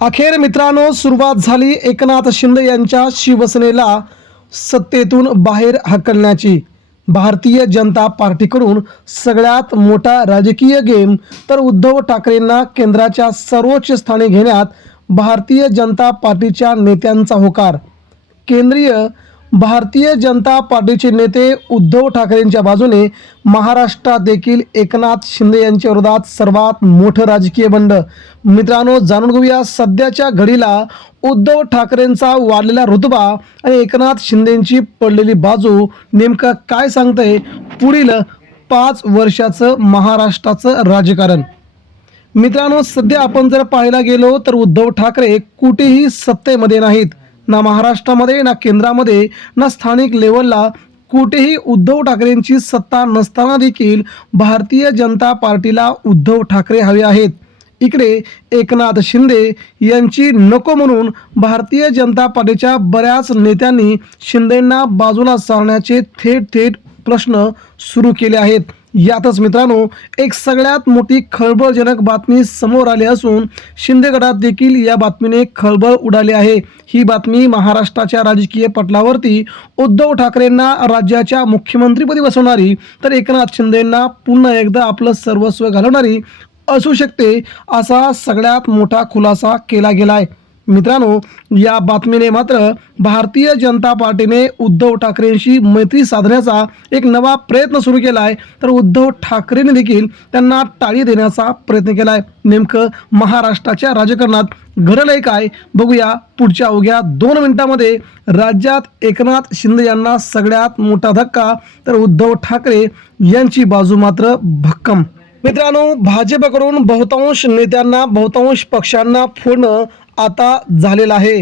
अखेर मित्रांनो सुरुवात झाली एकनाथ शिंदे यांच्या शिवसेनेला सत्तेतून बाहेर हाकलण्याची। भारतीय जनता पार्टीकडून सगळ्यात मोठा राजकीय गेम तर उद्धव ठाकरेंना केंद्राच्या सर्वोच्च स्थानी घेण्यात भारतीय जनता पार्टीच्या नेत्यांचा होकार। केंद्रीय भारतीय जनता पार्टीचे नेते उद्धव ठाकरेंच्या बाजूने महाराष्ट्रात देखील एकनाथ शिंदे यांच्या विरोधात सर्वात मोठं राजकीय बंड। मित्रांनो, जाणून घेऊया सध्याच्या घडीला उद्धव ठाकरेंचा वाढलेला रुतबा आणि एकनाथ शिंदेंची पडलेली बाजू नेमकं काय सांगतंय पुढील 5 वर्षाचं महाराष्ट्राचं राजकारण। मित्रांनो, सध्या आपण जर पाहायला गेलो तर उद्धव ठाकरे कुठेही सत्तेमध्ये नाहीत, ना महाराष्ट्रामध्ये ना केंद्रामध्ये ना स्थानिक लेवलला कुठेही उद्धव ठाकरेंची सत्ता नसताना देखील भारतीय जनता पार्टीला उद्धव ठाकरे हवे आहेत। इकडे एकनाथ शिंदे यांची नको म्हणून भारतीय जनता पार्टीच्या बऱ्याच नेत्यांनी शिंदेंना बाजूला सारण्याचे थेट प्रश्न सुरू केले आहेत। यातच मित्रांनो एक सगळ्यात मोठी खळबळजनक बातमी समोर आली असून शिंदे गटात देखील या बातमीने खळबळ उडाली आहे। ही बातमी महाराष्ट्राच्या राजकीय पटलावरती उद्धव ठाकरेंना राज्याच्या मुख्यमंत्रीपदी बसवणारी तर एकनाथ शिंदेंना पुन्हा एकदा आपलं सर्वस्व घालवणारी असू शकते असा सगळ्यात मोठा खुलासा केला गेलाय। मित्रांनो, या बातमीने मात्र भारतीय जनता पार्टीने उद्धव ठाकरेंशी मैत्री साधण्याचा एक नवा प्रयत्न सुरू केलाय, तर उद्धव ठाकरेंनी देखील त्यांना टाळी देण्याचा प्रयत्न केलाय। नेमकं महाराष्ट्राच्या राजकारणात घडलंय काय बघूया पुढच्या अवघ्या 2 मिनिटांमध्ये। राज्यात एकनाथ शिंदे यांना सगळ्यात मोठा धक्का तर उद्धव ठाकरे यांची बाजू मात्र भक्कम। मित्रांनो, भाजपकडून बहुतांश नेत्यांना बहुतांश पक्षांना फोडणं आता झालेलं आहे।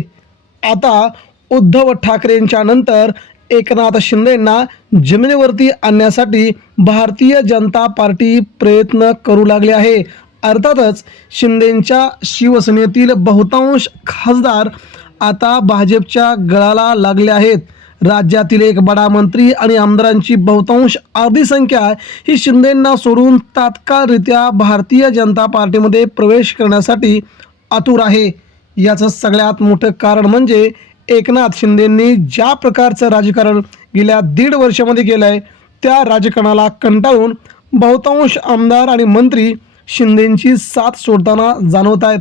आता उद्धव ठाकरेंच्या नंतर एकनाथ शिंदेंना जमिनीवरती आणण्यासाठी भारतीय जनता पार्टी प्रयत्न करू लागली आहे। अर्थातच शिंदेंच्या शिवसेनेतील बहुतांश खासदार आता भाजपच्या गळाला लागले आहेत। राज्यातील एक बडा मंत्री आणि आमदारांची बहुतांश अर्धी संख्या ही शिंदेंना सोडून तात्काळरित्या भारतीय जनता पार्टीमध्ये प्रवेश करण्यासाठी आतुर आहे। याचं सगळ्यात मोठं कारण म्हणजे एकनाथ शिंदेंनी ज्या प्रकारचं राजकारण गेल्या 1.5 वर्षामध्ये केलं आहे त्या राजकारणाला कंटाळून बहुतांश आमदार आणि मंत्री शिंदेंची साथ सोडताना जाणवत आहेत।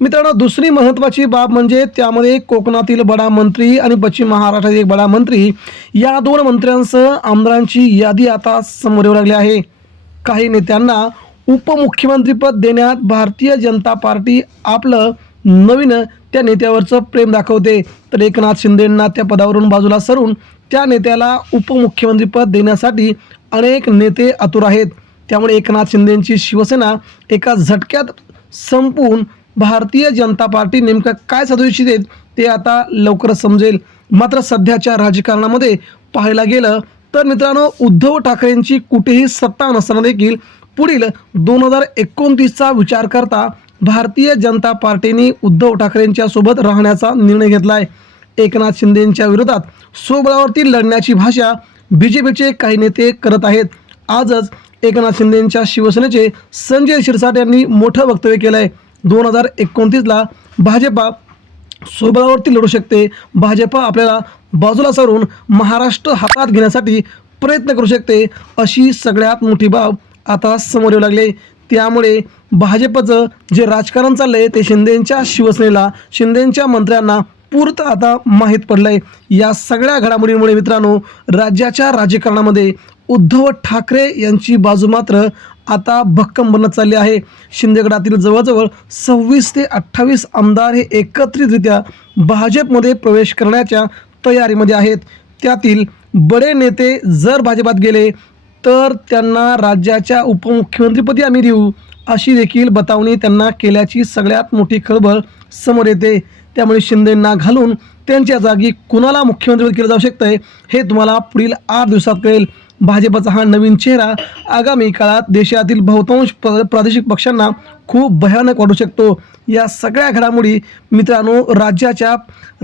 मित्रांनो, दुसरी महत्त्वाची बाब म्हणजे त्यामध्ये कोकणातील बडा मंत्री आणि पश्चिम महाराष्ट्रातील एक बडा मंत्री या 2 मंत्र्यांसह आमदारांची यादी आता समोर येऊ लागली आहे। काही नेत्यांना उपमुख्यमंत्रीपद देण्यात भारतीय जनता पार्टी आपलं नवीन त्या नेत्यावरचं प्रेम दाखवते, तर एकनाथ शिंदेंना त्या पदावरून बाजूला सरून त्या नेत्याला उपमुख्यमंत्रीपद देण्यासाठी अनेक नेते आतुर आहेत। त्यामुळे एकनाथ शिंदेंची शिवसेना एका झटक्यात संपून भारतीय जनता पार्टी नेमकं काय साधू इच्छिते ते आता लवकरच समजेल। मात्र सध्याच्या राजकारणामध्ये पाहायला गेलं तर मित्रांनो उद्धव ठाकरेंची कुठेही सत्ता नसताना देखील पुढील 2029चा विचार करता भारतीय जनता पार्टीने उद्धव ठाकरेंच्या सोबत राहण्याचा निर्णय घेतला आहे। एकनाथ शिंदेंच्या विरोधात स्वबळावरती लढण्याची भाषा बीजेपीचे काही नेते करत आहेत। आजच एकनाथ शिंदेंच्या शिवसेनेचे संजय शिरसाट यांनी मोठं वक्तव्य केलं आहे। 2029ला भाजपा स्वबळावरती लढू शकते, भाजपा आपल्याला बाजूला सारून महाराष्ट्र हातात घेण्यासाठी प्रयत्न करू शकते अशी सगळ्यात मोठी बाब आता समोर येऊ लागली। त्यामुळे भाजपचं जे राजकारण चाललंय ते शिंदेंच्या शिवसेनेला शिंदेंच्या मंत्र्यांना पुरतं आता माहीत पडलंय। या सगळ्या घडामोडींमुळे मित्रांनो राज्याच्या राजकारणामध्ये उद्धव ठाकरे यांची बाजू मात्र आता भक्कम बनत चालली आहे। शिंदे गटातील जवळजवळ 26 ते 28 आमदार हे एकत्रितरित्या भाजपमध्ये प्रवेश करण्याच्या तयारीमध्ये आहेत। त्यातील बडे नेते जर भाजपात गेले तर त्यांना राज्याच्या उपमुख्यमंत्रीपदी आम्ही देऊ अशी देखील बतावणी त्यांना केल्याची सगळ्यात मोठी खळबळ समोर येते। त्यामुळे शिंदेंना घालून त्यांच्या जागी कुणाला मुख्यमंत्री केलं जाऊ शकतंय हे तुम्हाला पुढील 8 दिवसात कळेल। भाजपचा हा नवीन चेहरा आगामी काळात देशातील बहुतांश प्रादेशिक पक्षांना खूप भयानक वाटू शकतो। या सगळ्या घडामोडी मित्रांनो राज्याच्या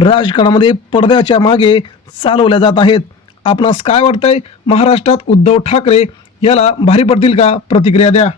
राजकारणामध्ये पडद्याच्या मागे चालवल्या जात आहेत। आपणास काय वाटतंय, महाराष्ट्रात उद्धव ठाकरे याला भारी पडतील का? प्रतिक्रिया द्या।